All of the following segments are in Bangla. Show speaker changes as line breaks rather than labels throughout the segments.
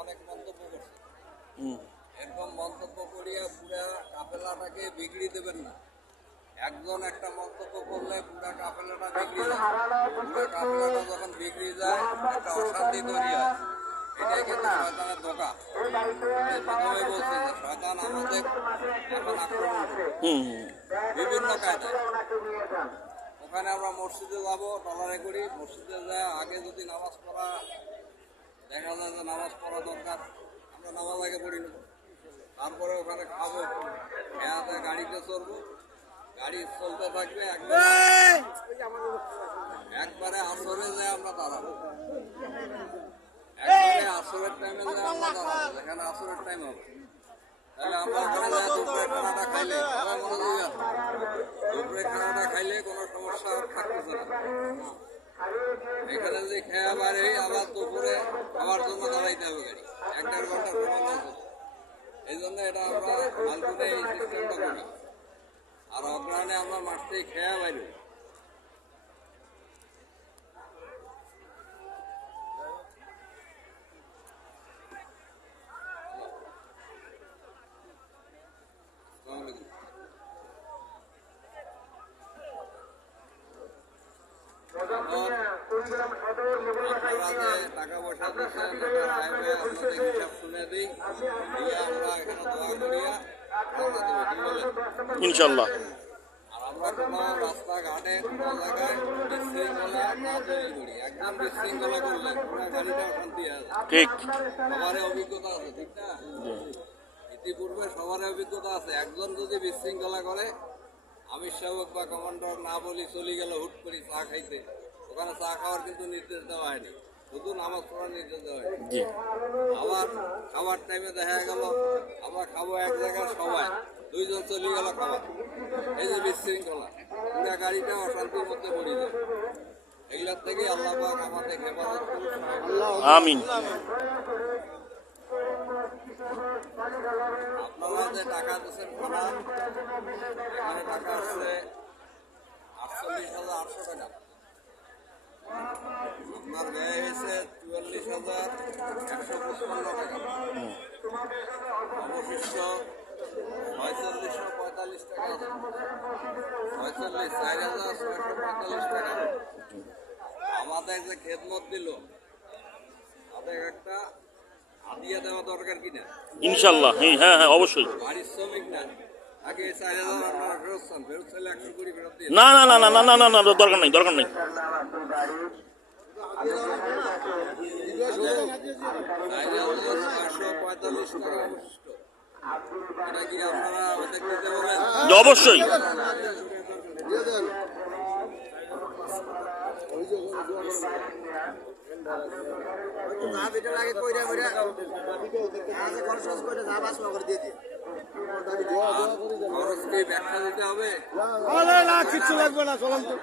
অনেক মন্তব্য করছে। এরকম মন্তব্য করিয়া পুরা কাফেলাটাকে বিগড়ি দেবেন না। একজন একটা মন্তব্য করলে পুরা বিগড়ি যায়। পুরা কাফেলাটা যখন বিগড়ি যায় একটা অশান্তি তৈরি হয়। এটাই কিন্তু শয়তানের ধোকা। প্রথমে বলছি যে শয়তান আমাদের এখন আক্রমণ বিভিন্ন কায়দায়। ওখানে আমরা মসজিদে যাব টলারে করি। মসজিদে যায় আগে যদি নামাজ পড়া দেখা যায় যে নামাজ পড়া দরকার আমরা নামাজ আগে পড়ি নেব। তারপরে ওখানে খাব। খেয়াতে গাড়িতে চড়বো। গাড়ি চলতে থাকবে একবারে আসরে যায় আমরা দাঁড়াবো। একবারে আসরের টাইমে যায় আমরা দাঁড়াবো। যেখানে আসরের টাইম হবে। তাহলে আমরা ওখানে যায় দুপুরে খানাটা খাইলে সবাই মনোযোগ আছে দুপুরে খানাটা খাইলে কোনো সমস্যা আর থাকতেছে না। এখানে যে খেয়ে বাইরে আবার দুপুরে খাওয়ার জন্য দাঁড়াইতে হবে গাড়ি। এক দেড় ঘণ্টা সময় এই জন্য এটা আমরা মালপুরে এই সিস্টেমটা করি আর অগ্রহণে আমরা মাঠ থেকে খেয়ে বাইরে আসসালামু আলাইকুম আপনারা যে টাকা পয়সা শুনে দিই। আমরা এখানে দোয়া করিয়া
ইনশাল্লাহ।
রাস্তাঘাটে
ঠিক।
সবারই অভিজ্ঞতা আছে ঠিক না? ইতিপূর্বে সবারই অভিজ্ঞতা আছে একজন যদি বিশৃঙ্খলা করে আমি সেবক বা কমান্ডার না বলি চলে গেল হুট করে চা খাইতে। ওখানে চা খাওয়ার কিন্তু নির্দেশ দেওয়া হয়নি। শুধু নামাজ নির্দেশ দেওয়া হয়নি
জি।
আবার খাবার টাইমে দেখা গেল আমরা খাব এক জায়গায় সবাই। দুইজন চলে গেল খাবার। এই যে বিশৃঙ্খলা পুরা গাড়িটা অশান্তির মধ্যে পড়ে যায়। এগুলোর থেকে আল্লাহ পাক আমাদের হেফাজত
আমিন।
আপনারা যে টাকা দিচ্ছেন এখানে টাকা আসছে আটচল্লিশ হাজার আটশো টাকা। আপনার ব্যয় হয়েছে চুয়াল্লিশ হাজার একশো পঁচপান্ন টাকা অবশিষ্ট ছয়চল্লিশশো পঁয়তাল্লিশ টাকা ছয়চল্লিশ চার হাজার ছয়শো পঁয়তাল্লিশ টাকা আমাদের যে খেদমত দিল তাদের একটা হাতিয়ে দেওয়া দরকার কিনা
ইনশাল্লাহ হ্যাঁ হ্যাঁ অবশ্যই।
বাড়ির শ্রমিক না। দিয়ে
না না না না না না না না দরকার নেই দরকার নেই।
চারশো পঁয়তাল্লিশ টাকা অবশিষ্ট এটা কি আপনারা ওদের দিতে বলেন
অবশ্যই
খরচ বলে না
কিছু লাগবে না চলেন তো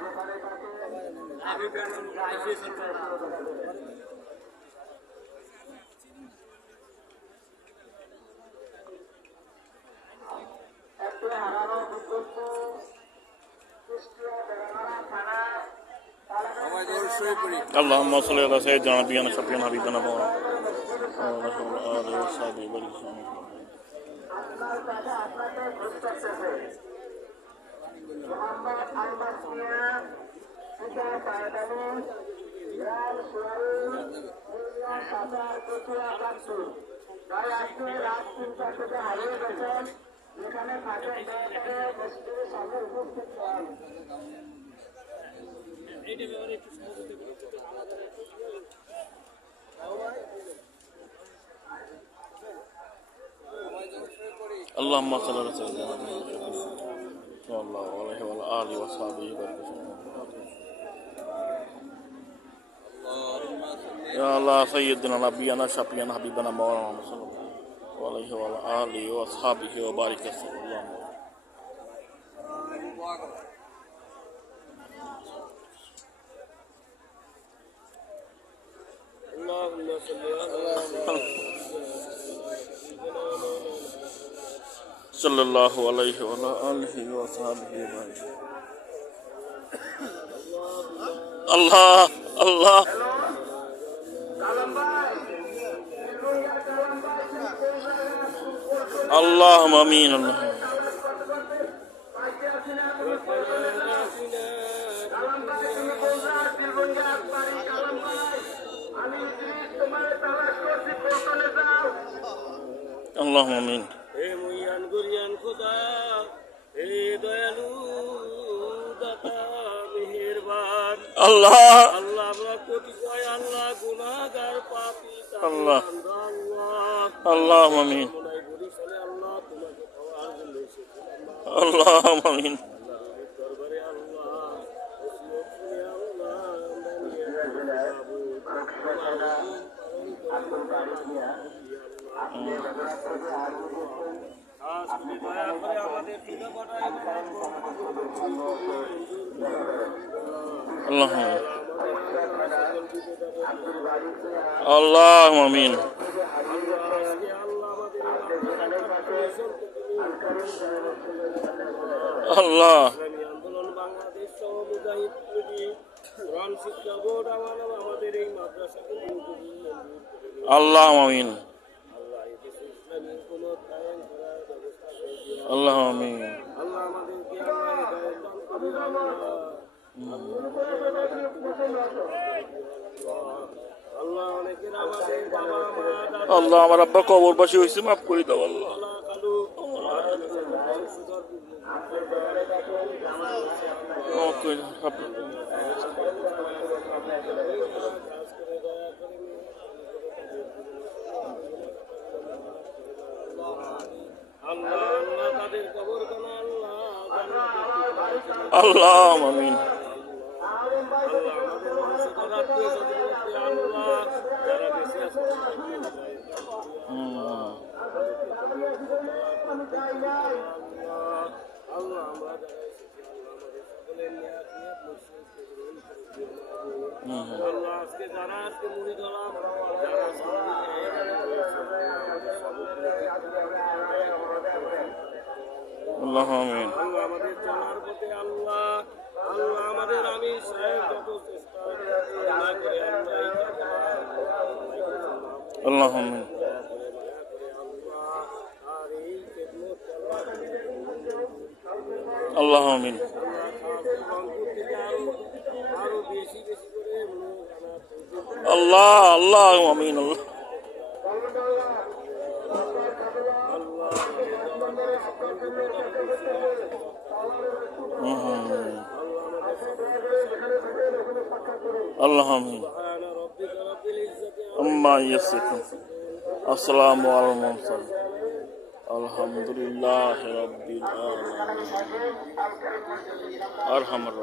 اللهم صل على سيدنا نبينا شفينا حبيبنا مولانا
اللهم صل على سيدنا نبينا شفينا حبيبنا مولانا পায়দানি গ্রাম সোয়ারি খুলনা সাঁতার কচুয়া বাগপুর তাই আজকে اللهم صل على سيدنا محمد وعلى اله وصحبه وسلم يا الله سيدنا نبينا شفينا حبيبنا مولانا محمد صلى الله عليه وعلى آله وأصحابه وبارك وسلم الله
عليه وسلم
صلى الله عليه وعلى آله وأصحابه وبارك الله الله. اللهم آمين اللهم اللهم آمين.
আল্লাহ। আল্লাহ।
আল্লাহ
মামিন আল্লাহ মামিন আল্লাহ। আল্লাহ আল্লাহ
আমিন।
আল্লাহ। আল্লাহ আমিন। মা দাদা
আল্লাহ আমার আব্বা কবরবাসী হয়েছে মাফ করে দাও আল্লাহ।
আল্লাহ। আল্লাহ
আমিন।
আল্লাহ আজকে যারা আজকে মুড়ি ধরাম যারা
আল্লাহ আমিন।
আল্লাহ আমাদের চলার পথে আল্লাহ আল্লাহ আমাদের আমি যত চেষ্টা আল্লাহ করে আল্লাহ
আমিন।
আল্লাহ। আল্লাহ
আমিন
আল্লাহ।
আল্লাহ আমিন। আম্মা ইয়াসিকুম আসসালামু আলাইকুম মুরসালিন। আলহামদুলিল্লাহ রাব্বিল আলামিন। আরহামার